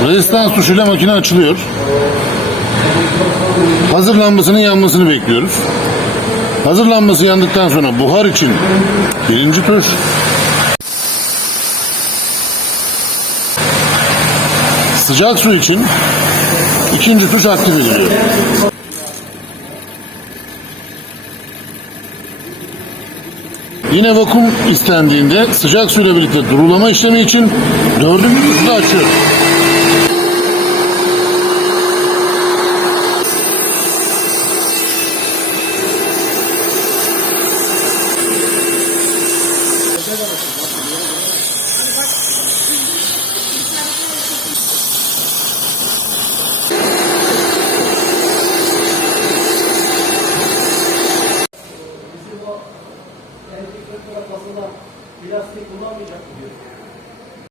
Rezistans tuşuyla makine açılıyor. Hazırlanmasının yanmasını bekliyoruz. Hazırlanması yandıktan sonra buhar için birinci tuş. Sıcak su için ikinci tuş aktif ediliyor. Yine vakum istendiğinde sıcak suyla birlikte durulama işlemi için dördüncü da açıyoruz. Erkekler fazla plastik kullanmayacak mı diyor.